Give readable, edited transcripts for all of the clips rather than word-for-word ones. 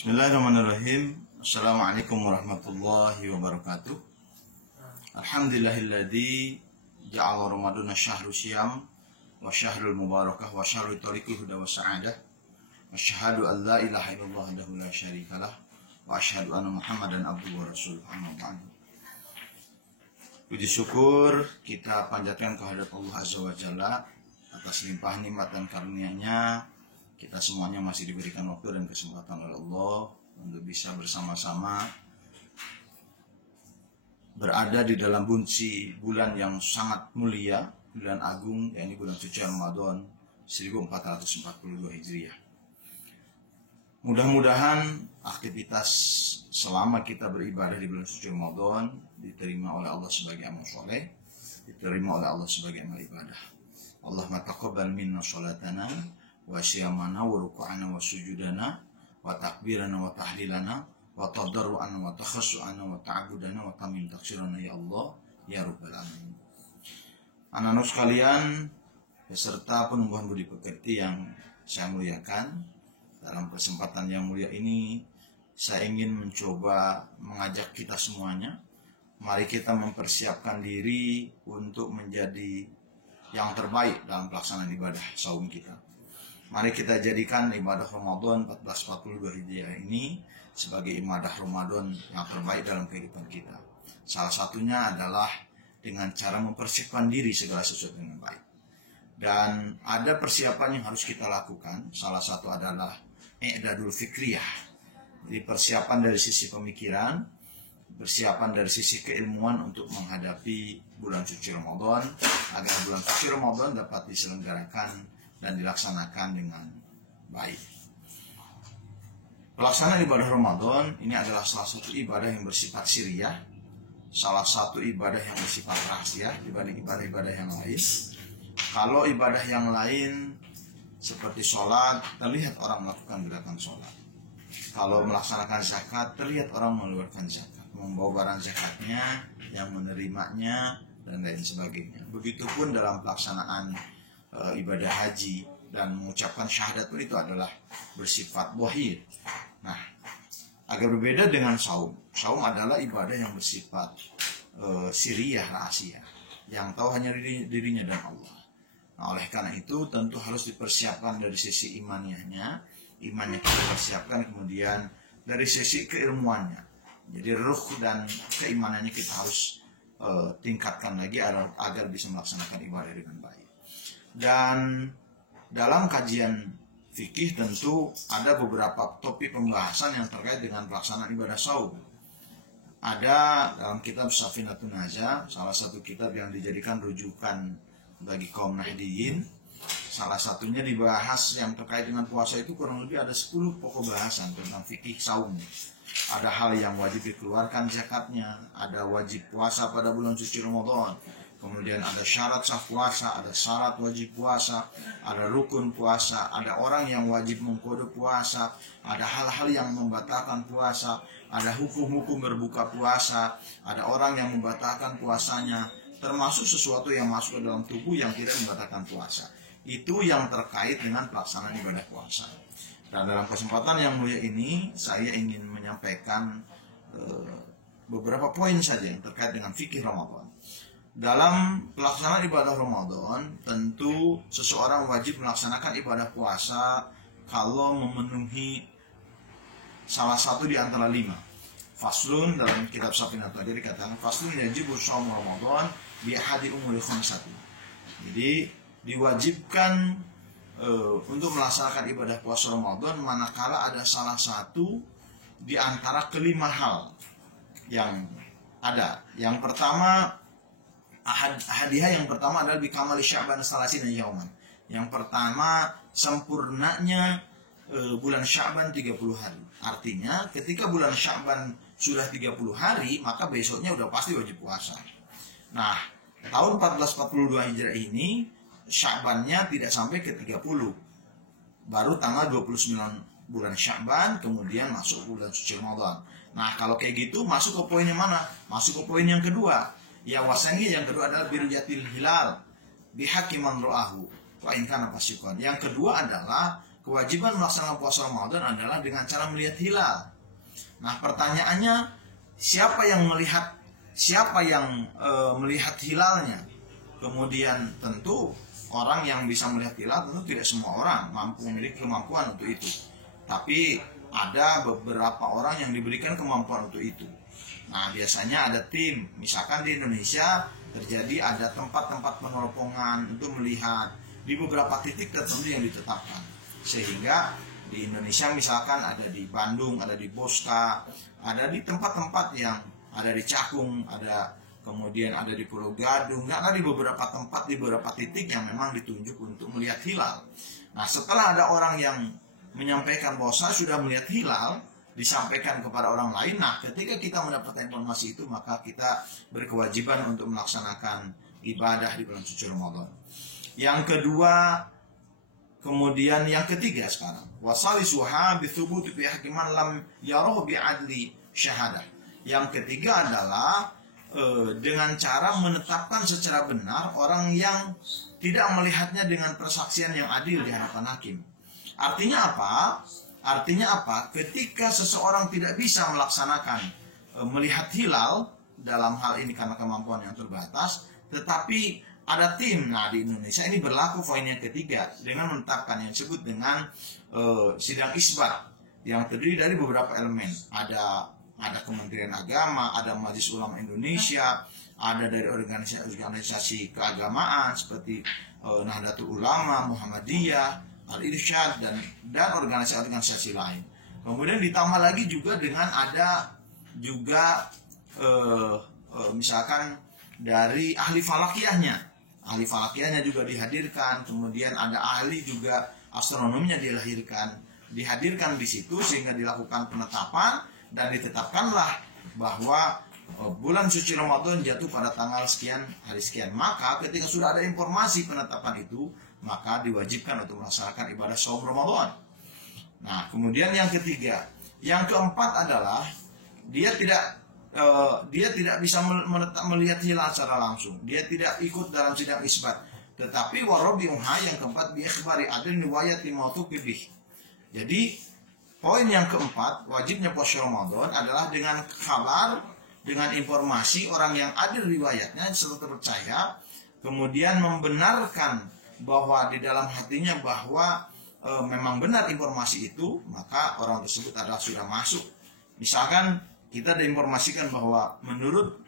Bismillahirrahmanirrahim. Assalamualaikum warahmatullahi wabarakatuh. Alhamdulillahilladzi ja'ala ramadana syahrul syiyam wa syahrul mubarakah wa syahrul tariqil huda wa sa'adah. Wa asyhadu an la ilaha illallah wahdahu la syarikalah wa asyhadu anna Muhammadan abduhu wa rasuluh. Amma ba'du. Puji syukur kita panjatkan kehadirat Allah Azza wa Jalla atas limpah nikmat dan karunia-Nya. Kita semuanya masih diberikan waktu dan kesempatan oleh Allah untuk bisa bersama-sama berada di dalam bulan yang sangat mulia, bulan agung, yakni bulan suci Ramadan 1442 Hijriah. Mudah-mudahan aktivitas selama kita beribadah di bulan suci Ramadan diterima oleh Allah sebagai amal soleh, diterima oleh Allah sebagai amal ibadah. Allahumma taqabbal minna sholatana wa syiyamana wa ruku'ana wa sujudana wa takbirana wa tahlilana wa tadarru'ana wa takhassu'ana wa ta'budana wa tamim taksirana ya Allah ya Rabbal Alamin. Anak-anak sekalian, beserta penumbuhan budi pekerti yang saya muliakan, dalam kesempatan yang mulia ini saya ingin mencoba mengajak kita semuanya, mari kita mempersiapkan diri untuk menjadi yang terbaik dalam pelaksanaan ibadah saum kita. Mari kita jadikan ibadah Ramadan 1442 Hijriah ini sebagai ibadah Ramadan yang terbaik dalam kehidupan kita. Salah satunya adalah dengan cara mempersiapkan diri segala sesuatu dengan baik. Dan ada persiapan yang harus kita lakukan. Salah satu adalah i'dadul fikriyah. Jadi persiapan dari sisi pemikiran, persiapan dari sisi keilmuan untuk menghadapi bulan suci Ramadan, agar bulan suci Ramadan dapat diselenggarakan dan dilaksanakan dengan baik. Pelaksanaan ibadah Ramadan ini adalah salah satu ibadah yang bersifat sirriyah, salah satu ibadah yang bersifat rahasia dibanding ibadah-ibadah yang lain. Kalau ibadah yang lain seperti sholat, terlihat orang melakukan gerakan sholat. Kalau melaksanakan zakat, terlihat orang mengeluarkan zakat, membawa barang zakatnya, yang menerimanya, dan lain sebagainya. Begitupun dalam pelaksanaan ibadah haji dan mengucapkan syahadat pun itu adalah bersifat zahir. Nah, agak berbeda dengan saum. Saum adalah ibadah yang bersifat sirriyah, rahasia, yang tahu hanya dirinya dan Allah. Nah, oleh karena itu tentu harus dipersiapkan dari sisi imannya kita persiapkan, kemudian dari sisi keilmuannya. Jadi ruh dan keimanannya kita harus tingkatkan lagi agar bisa melaksanakan ibadah dengan baik. Dan dalam kajian fikih tentu ada beberapa topik pembahasan yang terkait dengan pelaksanaan ibadah saum. Ada dalam kitab Safinatun Najah, salah satu kitab yang dijadikan rujukan bagi kaum Nahdiyin. Salah satunya dibahas yang terkait dengan puasa itu kurang lebih ada 10 pokok bahasan tentang fikih saum. Ada hal yang wajib dikeluarkan zakatnya, ada wajib puasa pada bulan suci Ramadan. Kemudian ada syarat sah puasa, ada syarat wajib puasa, ada rukun puasa, ada orang yang wajib mengkode puasa, ada hal-hal yang membatalkan puasa, ada hukum-hukum berbuka puasa, ada orang yang membatalkan puasanya, termasuk sesuatu yang masuk ke dalam tubuh yang tidak membatalkan puasa. Itu yang terkait dengan pelaksanaan ibadah puasa. Dan dalam kesempatan yang mulia ini, saya ingin menyampaikan beberapa poin saja yang terkait dengan fikih Ramadan. Dalam pelaksanaan ibadah Ramadan, tentu seseorang wajib melaksanakan ibadah puasa kalau memenuhi salah satu di antara 5. Faslun dalam kitab Safinatun Najah dikatakan faslun yajibu shaum Ramadan bi ahadi umuri khamsati. Jadi diwajibkan untuk melaksanakan ibadah puasa Ramadan manakala ada salah satu di antara kelima hal yang ada. Yang pertama, hadiah yang pertama adalah bikamali Sya'ban salasina yauman. Yang pertama, sempurnanya bulan Sya'ban 30 hari. Artinya ketika bulan Sya'ban sudah 30 hari, maka besoknya udah pasti wajib puasa. Nah, tahun 1442 Hijriah ini Sya'bannya tidak sampai ke 30. Baru tanggal 29 bulan Sya'ban kemudian masuk bulan suci Ramadan. Nah, kalau kayak gitu masuk ke poin yang mana? Masuk ke poin yang kedua. Ya wasani yang kedua adalah birjatil hilal bihaqi man ra'ahu wa in kana fasiqan. Yang kedua adalah kewajiban melaksanakan puasa Ramadan adalah dengan cara melihat hilal. Nah, pertanyaannya, siapa yang melihat hilalnya? Kemudian tentu orang yang bisa melihat hilal tentu tidak semua orang memiliki kemampuan untuk itu. Tapi ada beberapa orang yang diberikan kemampuan untuk itu. Nah, biasanya ada tim. Misalkan di Indonesia terjadi ada tempat-tempat peneropongan untuk melihat di beberapa titik tertentu yang ditetapkan. Sehingga di Indonesia misalkan ada di Bandung, ada di Bosca, ada di tempat-tempat yang ada di Cakung, kemudian ada di Pulau Gadung, dan ada di beberapa tempat, di beberapa titik yang memang ditunjuk untuk melihat hilal. Nah, setelah ada orang yang menyampaikan bahwa saya sudah melihat hilal, disampaikan kepada orang lain. Nah, ketika kita mendapatkan informasi itu, maka kita berkewajiban untuk melaksanakan ibadah di bulan suci Ramadan. Yang kedua, kemudian yang ketiga sekarang, wasalisuha bithubuti bi hakiman lam yarahu bi adli syahadah. Yang ketiga adalah dengan cara menetapkan secara benar orang yang tidak melihatnya dengan persaksian yang adil di hadapan hakim. Artinya apa? Ketika seseorang tidak bisa melaksanakan melihat hilal dalam hal ini karena kemampuan yang terbatas, tetapi ada tim. Nah, di Indonesia ini berlaku poin yang ketiga dengan menetapkan yang disebut dengan sidang isbat yang terdiri dari beberapa elemen. Ada Kementerian Agama, ada Majelis Ulama Indonesia, ada dari organisasi keagamaan seperti Nahdlatul Ulama, Muhammadiyah, Al-Irsyad, dan organisasi-organisasi lain. Kemudian ditambah lagi juga dengan ada juga misalkan dari ahli falakiyahnya. Ahli falakiyahnya juga dihadirkan, kemudian ada ahli juga astronominya dihadirkan di situ sehingga dilakukan penetapan dan ditetapkanlah bahwa bulan suci Ramadan jatuh pada tanggal sekian, hari sekian. Maka ketika sudah ada informasi penetapan itu, maka diwajibkan untuk melaksanakan ibadah shaum Ramadan. Nah, kemudian yang ketiga, yang keempat adalah dia tidak bisa melihat hilal secara langsung. Dia tidak ikut dalam sidang isbat. Tetapi warabi'uha yang keempat bi ikhbari adil riwayati mautuqi bih. Jadi poin yang keempat, wajibnya puasa Ramadan adalah dengan kabar, dengan informasi orang yang adil riwayatnya serta terpercaya, kemudian membenarkan bahwa di dalam hatinya bahwa memang benar informasi itu, maka orang tersebut adalah sudah masuk. Misalkan kita diinformasikan bahwa menurut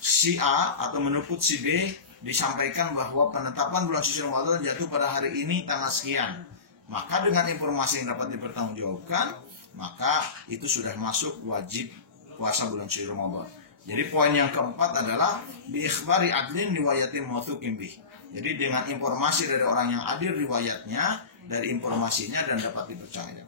si A atau menurut si B disampaikan bahwa penetapan bulan suci Ramadan jatuh pada hari ini tanggal sekian. Maka dengan informasi yang dapat dipertanggungjawabkan, maka itu sudah masuk wajib puasa bulan suci Ramadan. Jadi poin yang keempat adalah bi ikhbari adlin riwayatin mautuqin bih. Jadi dengan informasi dari orang yang adil riwayatnya, dari informasinya dan dapat dipercaya.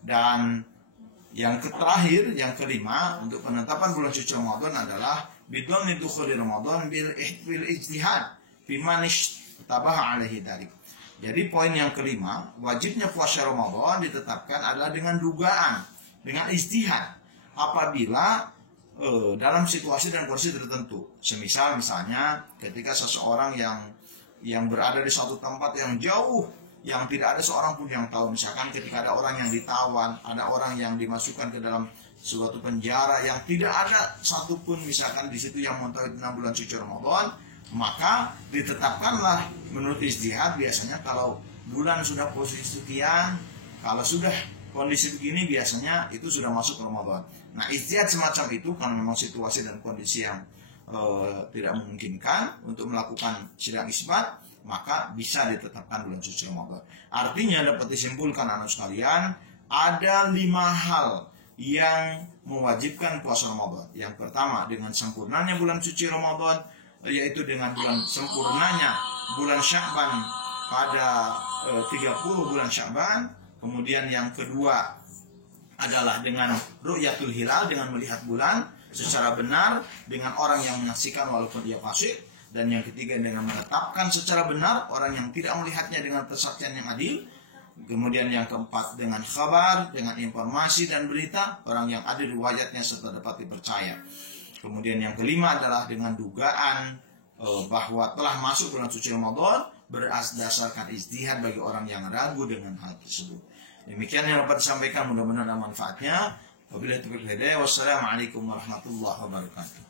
Dan yang terakhir, yang kelima, untuk penetapan bulan suci Ramadan adalah bidon dukhuli Ramadan bil ijtihad biman ishtabaha alaihi dzalik. Jadi poin yang kelima, wajibnya puasa Ramadan ditetapkan adalah dengan dugaan, dengan ijtihad. Apabila dalam situasi dan kondisi tertentu, misalnya ketika seseorang yang berada di suatu tempat yang jauh, yang tidak ada seorang pun yang tahu, misalkan ketika ada orang yang ditawan, ada orang yang dimasukkan ke dalam suatu penjara yang tidak ada satupun misalkan di situ yang mengetahui tentang bulan suci Ramadan, maka ditetapkanlah menurut ijtihad. Biasanya kalau bulan sudah posisi sekian, kalau sudah kondisi begini, biasanya itu sudah masuk Ramadan. Nah, ijtihad semacam itu karena memang situasi dan kondisi yang tidak memungkinkan untuk melakukan sidang isbat, maka bisa ditetapkan bulan suci Ramadan. Artinya dapat disimpulkan anak sekalian, ada 5 hal yang mewajibkan puasa Ramadan. Yang pertama, dengan sempurnanya bulan suci Ramadan, yaitu dengan bulan sempurnanya bulan Sya'ban pada 30 bulan Sya'ban. Kemudian yang kedua adalah dengan ru'yatul hilal, dengan melihat bulan secara benar dengan orang yang menyaksikan walaupun dia fasik. Dan yang ketiga dengan menetapkan secara benar orang yang tidak melihatnya dengan persaksian yang adil. Kemudian yang keempat dengan khabar, dengan informasi dan berita orang yang adil riwayatnya serta dapat dipercaya. Kemudian yang kelima adalah dengan dugaan bahwa telah masuk bulan suci Ramadan, berdasarkan ijtihad bagi orang yang ragu dengan hal tersebut. Demikian yang dapat disampaikan, mudah-mudahan ada manfaatnya. Wabillahi taufiq wal hidayah. Wassalamualaikum warahmatullahi wabarakatuh.